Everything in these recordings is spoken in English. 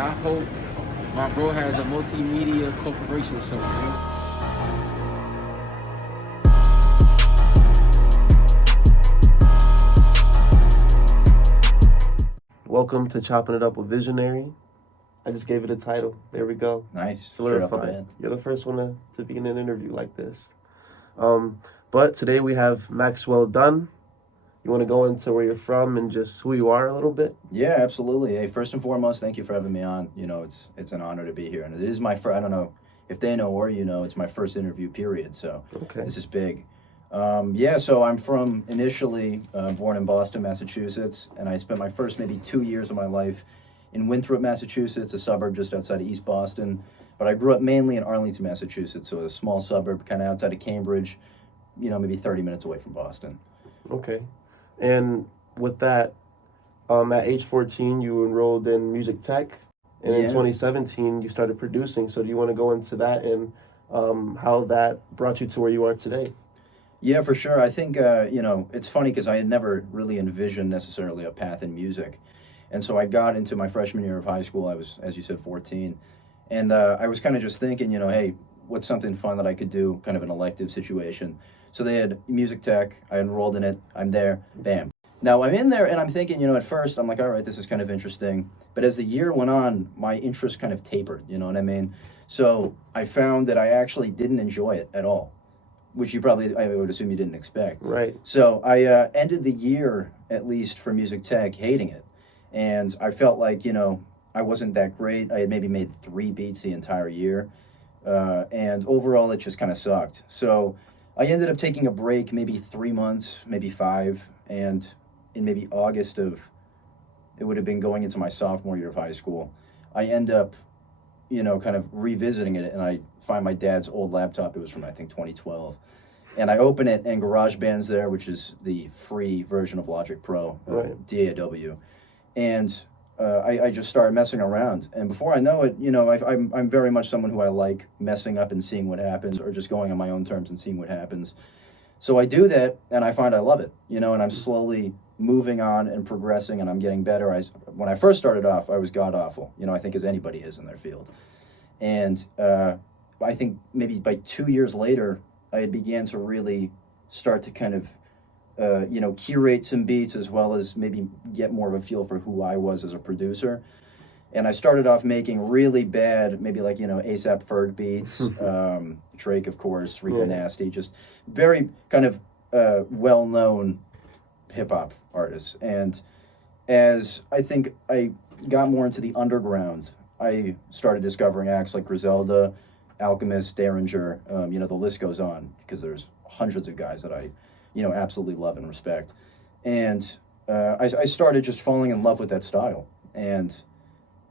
I hope my bro has a multimedia corporation soon, man. Welcome to Chopping It Up with Visionary. I just gave it a title. There we go. Nice. Solidified. You're the first one to be in an interview like this. But today we have Maxwelldone. You want to go into where you're from and just who you are a little bit? Yeah, absolutely. Hey, first and foremost, thank you for having me on. You know, it's an honor to be here, and it is my first. I don't know if they know or you know, it's my first interview period. So okay. This is big. So I'm from initially born in Boston, Massachusetts, and I spent my first maybe 2 years of my life in Winthrop, Massachusetts, a suburb just outside of East Boston. But I grew up mainly in Arlington, Massachusetts, so a small suburb kind of outside of Cambridge, you know, maybe 30 minutes away from Boston. Okay. And with that, at age 14, you enrolled in music tech, and in 2017, you started producing. So do you want to go into that and how that brought you to where you are today? Yeah, for sure. I think, it's funny because I had never really envisioned necessarily a path in music. And so I got into my freshman year of high school. I was, as you said, 14. And I was kind of just thinking, hey, what's something fun that I could do, kind of an elective situation. So they had music tech. I enrolled in it. I'm there. Bam. Now I'm in there and I'm thinking, at first I'm like, all right, this is kind of interesting. But as the year went on, my interest kind of tapered, you know what I mean? So I found that I actually didn't enjoy it at all, which I would assume you didn't expect. Right. So I ended the year, at least for music tech, hating it. And I felt like, I wasn't that great. I had maybe made 3 beats the entire year. And overall, it just kind of sucked. So I ended up taking a break, maybe 3 months, maybe 5, and in maybe August it would have been going into my sophomore year of high school, I end up, kind of revisiting it, and I find my dad's old laptop. It was from, I think, 2012. And I open it, and GarageBand's there, which is the free version of Logic Pro, right. DAW. And I just started messing around, and before I know it, I'm very much someone who I like messing up and seeing what happens, or just going on my own terms and seeing what happens. So I do that, and I find I love it, and I'm slowly moving on and progressing, and I'm getting better. When I first started off, I was god awful, I think as anybody is in their field, and I think maybe by 2 years later, I began to really start to kind of curate some beats, as well as maybe get more of a feel for who I was as a producer. And I started off making really bad, maybe like, A$AP Ferg beats, Drake, of course, Rico Nasty, just very kind of well-known hip-hop artists. And as I think I got more into the underground, I started discovering acts like Griselda, Alchemist, Derringer, the list goes on, because there's hundreds of guys that I absolutely love and respect. And I started just falling in love with that style. And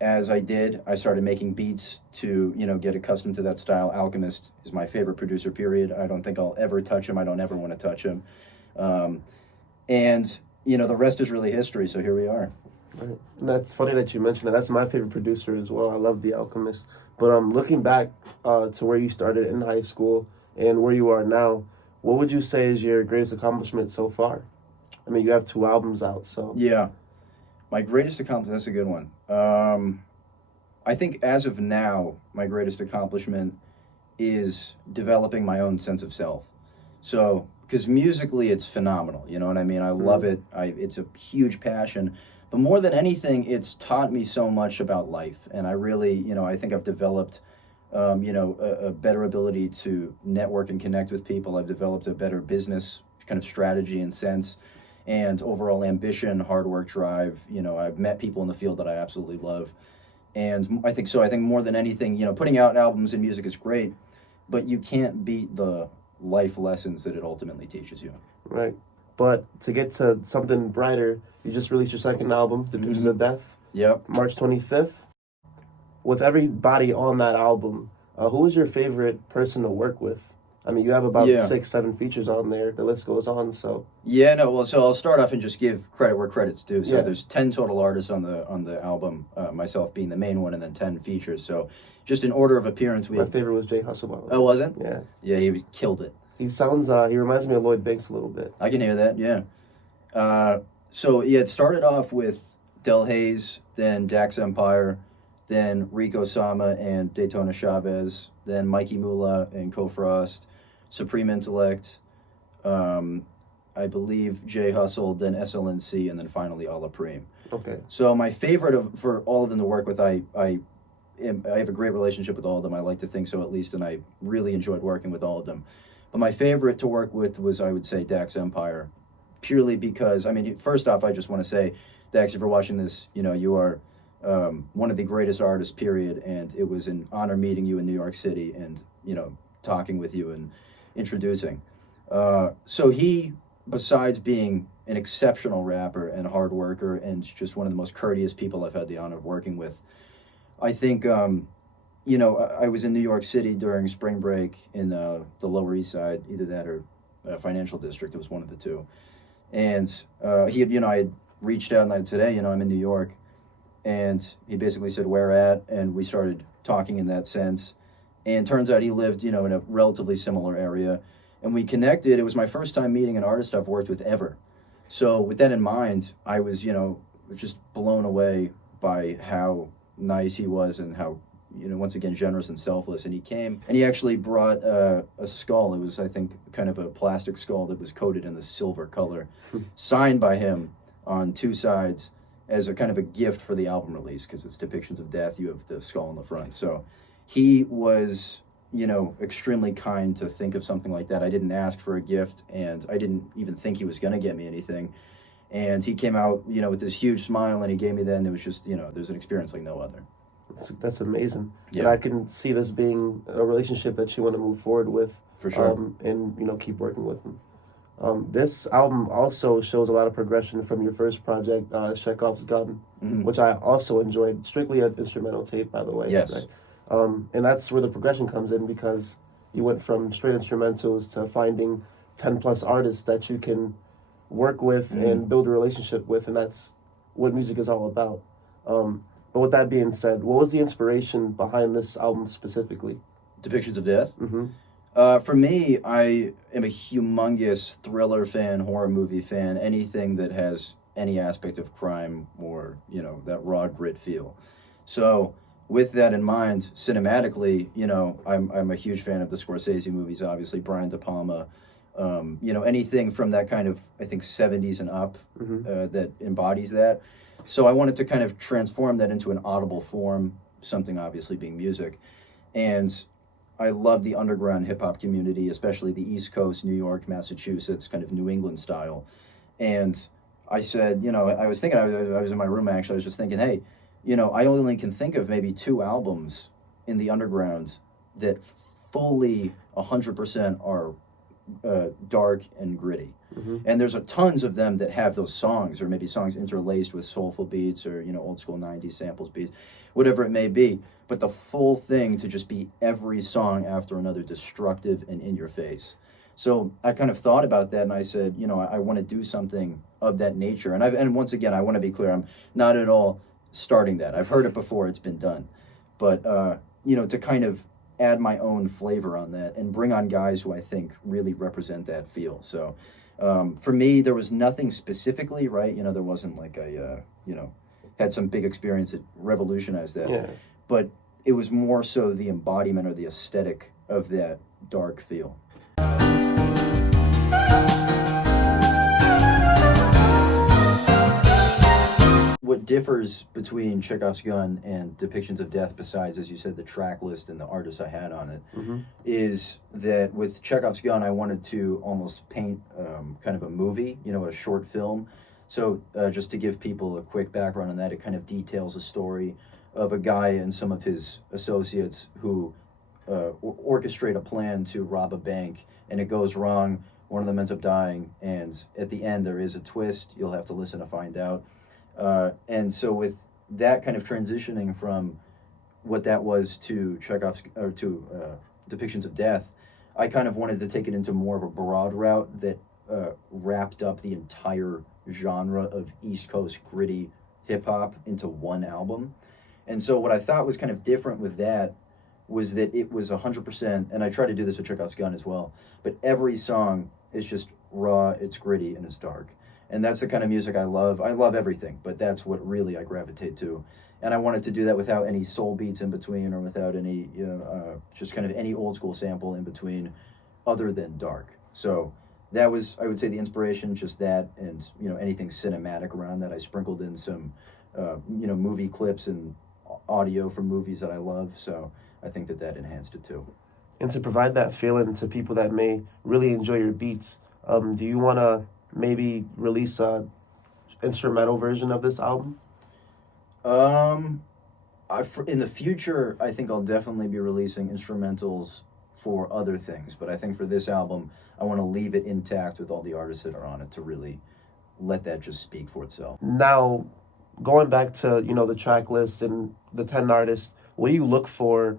as I did, I started making beats to, get accustomed to that style. Alchemist is my favorite producer, period. I don't think I'll ever touch him. I don't ever want to touch him. And the rest is really history, so here we are. Right. And that's funny that you mentioned that. That's my favorite producer as well. I love The Alchemist. But looking back to where you started in high school and where you are now, what would you say is your greatest accomplishment so far? I mean, you have 2 albums out, so. Yeah. My greatest accomplishment, that's a good one. I think as of now, my greatest accomplishment is developing my own sense of self. So, because musically it's phenomenal, you know what I mean? I love it. It's a huge passion. But more than anything, it's taught me so much about life. And I really, I think I've developed a better ability to network and connect with people. I've developed a better business kind of strategy and sense, and overall ambition, hard work, drive. I've met people in the field that I absolutely love. And I think more than anything, putting out albums and music is great, but you can't beat the life lessons that it ultimately teaches you. Right. But to get to something brighter, you just released your second album, Depictions of Death. Yep. March 25th. With everybody on that album, who was your favorite person to work with? I mean, you have about 6-7 features on there. The list goes on, so. Yeah, no, well, so I'll start off and just give credit where credit's due. So there's 10 total artists on the album, myself being the main one, and then 10 features. So just in order of appearance, My favorite was Jay Hustle. Oh, was it? Yeah. Yeah, he killed it. He sounds, he reminds me of Lloyd Banks a little bit. I can hear that, yeah. It started off with Del Hayes, then Dax Empire, then Rico Sama and Daytona Chavez, then Mikey Mula and Kofrost, Supreme Intellect, I believe J Hustle, then SLNC, and then finally Alla Prime. Okay. So my favorite for all of them to work with, I have a great relationship with all of them. I like to think so, at least, and I really enjoyed working with all of them. But my favorite to work with was, I would say, Dax Empire, purely because, I mean, first off, I just want to say, Dax, if you're watching this, you are one of the greatest artists, period, and it was an honor meeting you in New York City and, talking with you and introducing. So he, besides being an exceptional rapper and hard worker and just one of the most courteous people I've had the honor of working with, I think, I was in New York City during spring break in the Lower East Side, either that or Financial District. It was one of the two. And he had, I had reached out and I said, hey, I'm in New York. And he basically said, where at? And we started talking in that sense. And turns out he lived, in a relatively similar area. And we connected. It was my first time meeting an artist I've worked with ever. So with that in mind, I was, just blown away by how nice he was and how, once again, generous and selfless. And he came and he actually brought a skull. It was, I think, kind of a plastic skull that was coated in the silver color, signed by him on two sides as a kind of a gift for the album release, because it's Depictions of Death. You have the skull in the front. So he was, extremely kind to think of something like that. I didn't ask for a gift, and I didn't even think he was going to get me anything. And he came out, with this huge smile, and he gave me that, and it was just, there's an experience like no other. That's amazing. Yeah. And I can see this being a relationship that you want to move forward with. For sure. And, keep working with him. This album also shows a lot of progression from your first project, Chekhov's Gun, which I also enjoyed. Strictly an instrumental tape, by the way. Yes. Right? And that's where the progression comes in, because you went from straight instrumentals to finding 10 plus artists that you can work with and build a relationship with, and that's what music is all about. But with that being said, what was the inspiration behind this album specifically? Depictions of Death? Mm-hmm. For me, I am a humongous thriller fan, horror movie fan, anything that has any aspect of crime or, that raw grit feel. So with that in mind, cinematically, I'm a huge fan of the Scorsese movies, obviously, Brian De Palma, anything from that kind of, I think, 70s and up that embodies that. So I wanted to kind of transform that into an audible form, something obviously being music. And I love the underground hip-hop community, especially the East Coast, New York, Massachusetts, kind of New England style. And I said, I was thinking, I was in my room actually, I was just thinking, hey, I only can think of maybe 2 albums in the underground that fully 100% are dark and gritty. And there's tons of them that have those songs, or maybe songs interlaced with soulful beats, or old school 90s samples beats, whatever it may be. But the full thing to just be every song after another, destructive and in your face. So I kind of thought about that, and I said, I want to do something of that nature. And once again, I want to be clear, I'm not at all starting that. I've heard it before, it's been done. But to kind of add my own flavor on that and bring on guys who I think really represent that feel. So for me, there was nothing specifically, right? There wasn't like had some big experience that revolutionized that. Yeah. But it was more so the embodiment or the aesthetic of that dark feel. What differs between Chekhov's Gun and Depictions of Death, besides, as you said, the track list and the artists I had on it, is that with Chekhov's Gun, I wanted to almost paint kind of a movie, a short film. So just to give people a quick background on that, it kind of details a story of a guy and some of his associates who orchestrate a plan to rob a bank, and it goes wrong. One of them ends up dying, and at the end there is a twist. You'll have to listen to find out. And so with that kind of transitioning from what that was to Depictions of Death, I kind of wanted to take it into more of a broad route that wrapped up the entire genre of East Coast gritty hip-hop into one album. And so what I thought was kind of different with that was that it was 100%, and I try to do this with Chekhov's Gun as well, but every song is just raw, it's gritty, and it's dark. And that's the kind of music I love. I love everything, but that's what really I gravitate to. And I wanted to do that without any soul beats in between, or without any, just kind of any old school sample in between, other than dark. So that was, I would say, the inspiration, just that, and anything cinematic around that. I sprinkled in some, movie clips and audio from movies that I love. So I think that enhanced it too. And to provide that feeling to people that may really enjoy your beats, do you want to maybe release a instrumental version of this album? In the future, I think I'll definitely be releasing instrumentals for other things, but I think for this album, I want to leave it intact with all the artists that are on it to really let that just speak for itself. Now, going back to, the track list and the 10 artists, what do you look for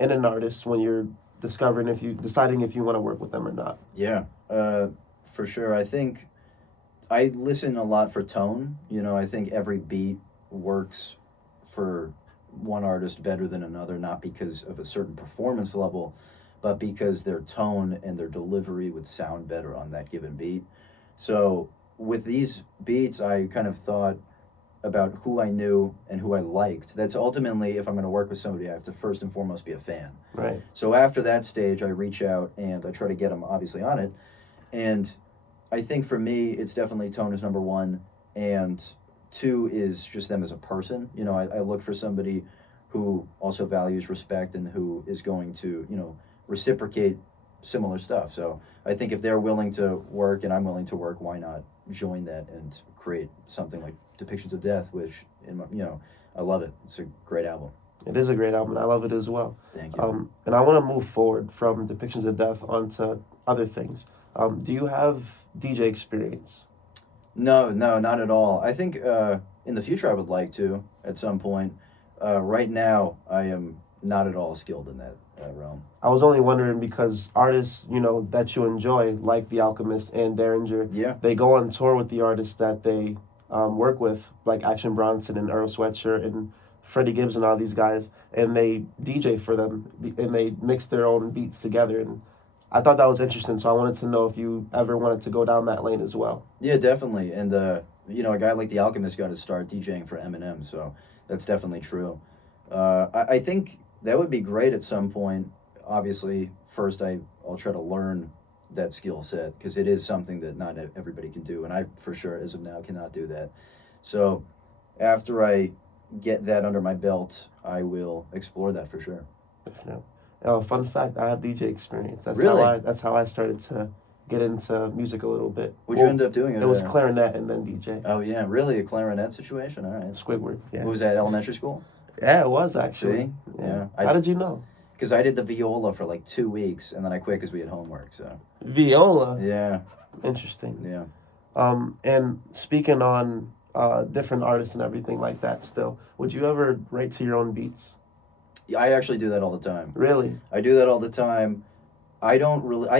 in an artist when you're deciding if you want to work with them or not? Yeah, for sure. I think I listen a lot for tone. I think every beat works for one artist better than another, not because of a certain performance level, but because their tone and their delivery would sound better on that given beat. So with these beats, I kind of thought about who I knew and who I liked. That's ultimately, if I'm going to work with somebody, I have to first and foremost be a fan. Right. So after that stage, I reach out and I try to get them obviously on it. And I think for me, it's definitely tone is number one, and two is just them as a person. I look for somebody who also values respect and who is going to, reciprocate similar stuff. So I think if they're willing to work and I'm willing to work, why not join that and create something like Depictions of Death, which, I love it. It's a great album. It is a great album. I love it as well. Thank you. And I want to move forward from Depictions of Death onto other things. Do you have DJ experience? No, not at all. I think in the future I would like to at some point. Right now, I am not at all skilled in that realm. I was only wondering because artists, that you enjoy, like The Alchemist and Derringer, Yeah. they go on tour with the artists that they work with, like Action Bronson and Earl Sweatshirt and Freddie Gibbs and all these guys, and they DJ for them, and they mix their own beats together. And I thought that was interesting, so I wanted to know if you ever wanted to go down that lane as well. Yeah, definitely. And, a guy like The Alchemist got to start DJing for Eminem, so that's definitely true. I think that would be great at some point. Obviously, first I'll try to learn that skill set, because it is something that not everybody can do, and I, for sure, as of now, cannot do that. So after I get that under my belt, I will explore that for sure. Fun fact, I have DJ experience. Really? That's how I started to get into music a little bit. What'd you end up doing? It was clarinet and then DJ. Oh, yeah, really? A clarinet situation? All right. Squidward, yeah. What was that, elementary school? Yeah, it was actually. See? Yeah. How did you know? Because I did the viola for like 2 weeks, and then I quit because we had homework, so. Viola? Yeah. Interesting. Yeah. And speaking on different artists and everything like that still, would you ever write to your own beats? Yeah, I actually do that all the time. Really? I do that all the time. I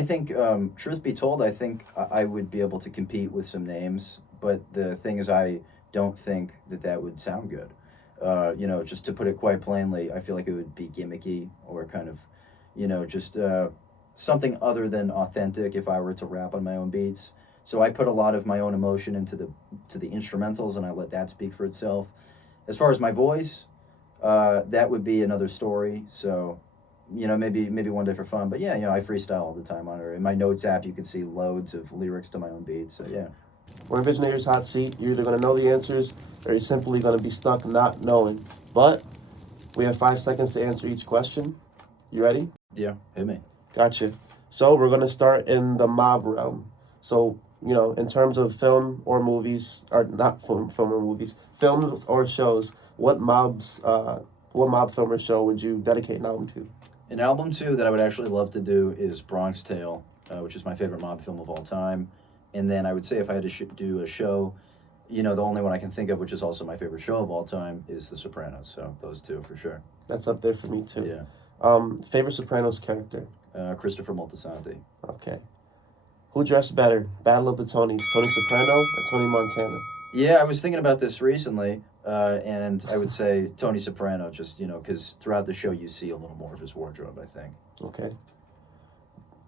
think, truth be told, I think I would be able to compete with some names, but the thing is, I don't think that would sound good. Just to put it quite plainly, I feel like it would be gimmicky, or kind of, just something other than authentic if I were to rap on my own beats. So I put a lot of my own emotion into the instrumentals, and I let that speak for itself. As far as my voice, that would be another story. So, maybe one day for fun. But yeah, I freestyle all the time on it. In my notes app, you can see loads of lyrics to my own beats. So yeah. We're in Visionaries Hot Seat. You're either going to know the answers, or you're simply going to be stuck not knowing. But we have 5 seconds to answer each question. You ready? Yeah, hit me. Gotcha. So we're going to start in the mob realm. So, in terms of film or movies, or not film or movies, films or shows, what mob film or show would you dedicate an album to? An album, too, that I would actually love to do is Bronx Tale, which is my favorite mob film of all time. And then I would say if I had to do a show, the only one I can think of, which is also my favorite show of all time, is The Sopranos. So those two for sure. That's up there for me, too. Yeah. Favorite Sopranos character? Christopher Moltisanti. Okay. Who dressed better, Battle of the Tonys, Tony Soprano or Tony Montana? Yeah, I was thinking about this recently, and I would say Tony Soprano, just, because throughout the show you see a little more of his wardrobe, I think. Okay.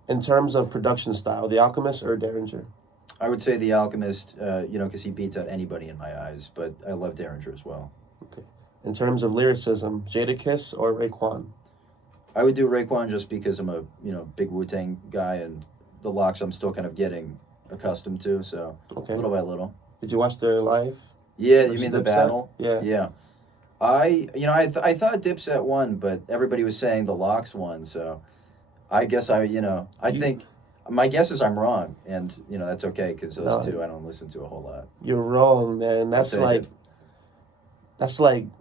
In terms of production style, The Alchemist or Derringer? I would say The Alchemist, because he beats out anybody in my eyes, but I love Derringer as well. Okay. In terms of lyricism, Jadakiss or Raekwon? I would do Raekwon just because I'm a big Wu-Tang guy, and the locks I'm still kind of getting accustomed to, so Okay. little by little. Did you watch their live? Yeah, you versus mean the Dipset? battle? Yeah. Yeah. I thought Dipset won, but everybody was saying the locks won, so I guess I think my guess is I'm wrong, and that's okay because those two I don't listen to a whole lot. You're wrong, man. That's like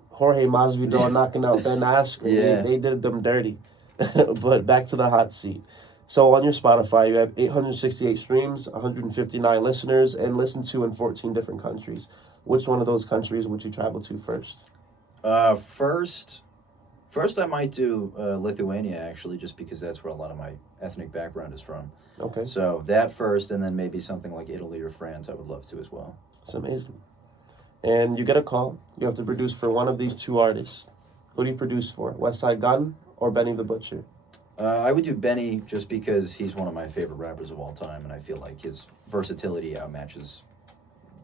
Jorge Masvidal knocking out Ben Askren. Yeah. They did them dirty. But back to the hot seat. So on your Spotify, you have 868 streams, 159 listeners, and listened to in 14 different countries. Which one of those countries would you travel to first? First I might do Lithuania, actually, just because that's where a lot of my ethnic background is from. Okay. So that first, and then maybe something like Italy or France I would love to as well. It's amazing. And you get a call. You have to produce for one of these two artists. Who do you produce for? Westside Gunn or Benny the Butcher? I would do Benny just because he's one of my favorite rappers of all time, and I feel like his versatility outmatches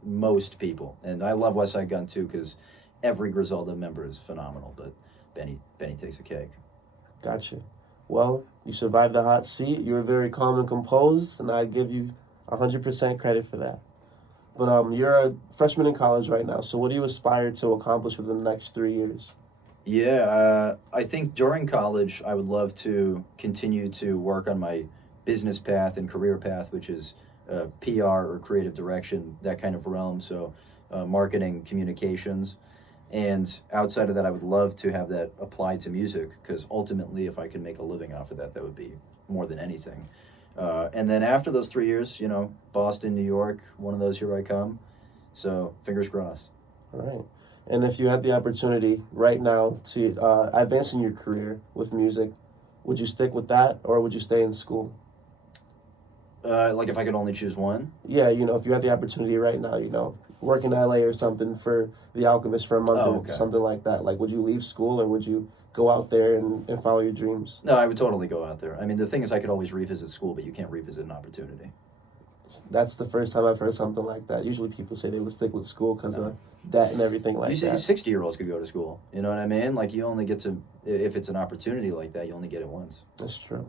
most people. And I love Westside Gunn too because every Griselda member is phenomenal, but Benny takes the cake. Gotcha. Well, you survived the hot seat. You were very calm and composed, and I give you 100% credit for that. But you're a freshman in college right now, so what do you aspire to accomplish within the next 3 years? Yeah, I think during college I would love to continue to work on my business path and career path, which is PR or creative direction, that kind of realm, so marketing, communications. And outside of that, I would love to have that apply to music, because ultimately, if I can make a living off of that, that would be more than anything. And then after those 3 years, Boston, New York, one of those, here I come. So fingers crossed. All right. And if you had the opportunity right now to advance in your career with music, would you stick with that or would you stay in school? Like if I could only choose one? Yeah, if you had the opportunity right now, work in LA or something for The Alchemist for a month or something like that. Like, would you leave school or would you go out there and follow your dreams? No, I would totally go out there. I mean, the thing is I could always revisit school, but you can't revisit an opportunity. That's the first time I've heard something like that. Usually people say they would stick with school because of debt and everything like that. 60-years could go to school. You know what I mean? Like, you only get to, if it's an opportunity like that, you only get it once. That's true.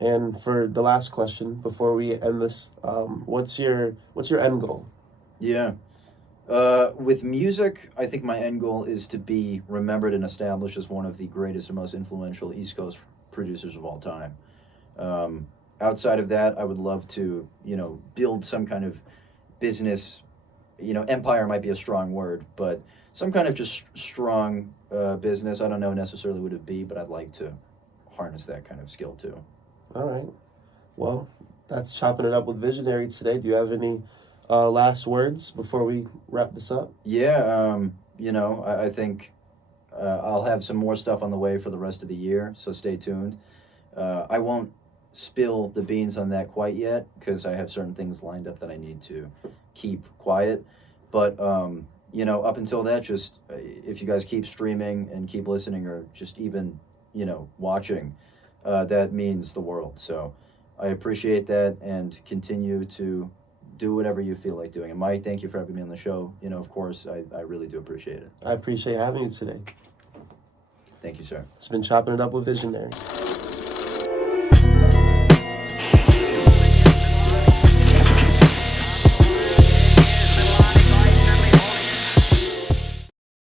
And for the last question, before we end this, what's your end goal? Yeah. With music, I think my end goal is to be remembered and established as one of the greatest and most influential East Coast producers of all time. Outside of that, I would love to, build some kind of business, empire might be a strong word, but some kind of just strong business. I don't know necessarily what it'd be, but I'd like to harness that kind of skill too. All right. Well, that's Chopping It Up with Visionary today. Do you have any last words before we wrap this up? Yeah, I think I'll have some more stuff on the way for the rest of the year, so stay tuned. I won't spill the beans on that quite yet because I have certain things lined up that I need to keep quiet. But, up until that, just if you guys keep streaming and keep listening or just even, watching, that means the world. So I appreciate that and continue to do whatever you feel like doing. And Mike, thank you for having me on the show. Of course, I really do appreciate it. I appreciate having you today. Thank you, sir. It's been Chopping It Up with Visionary.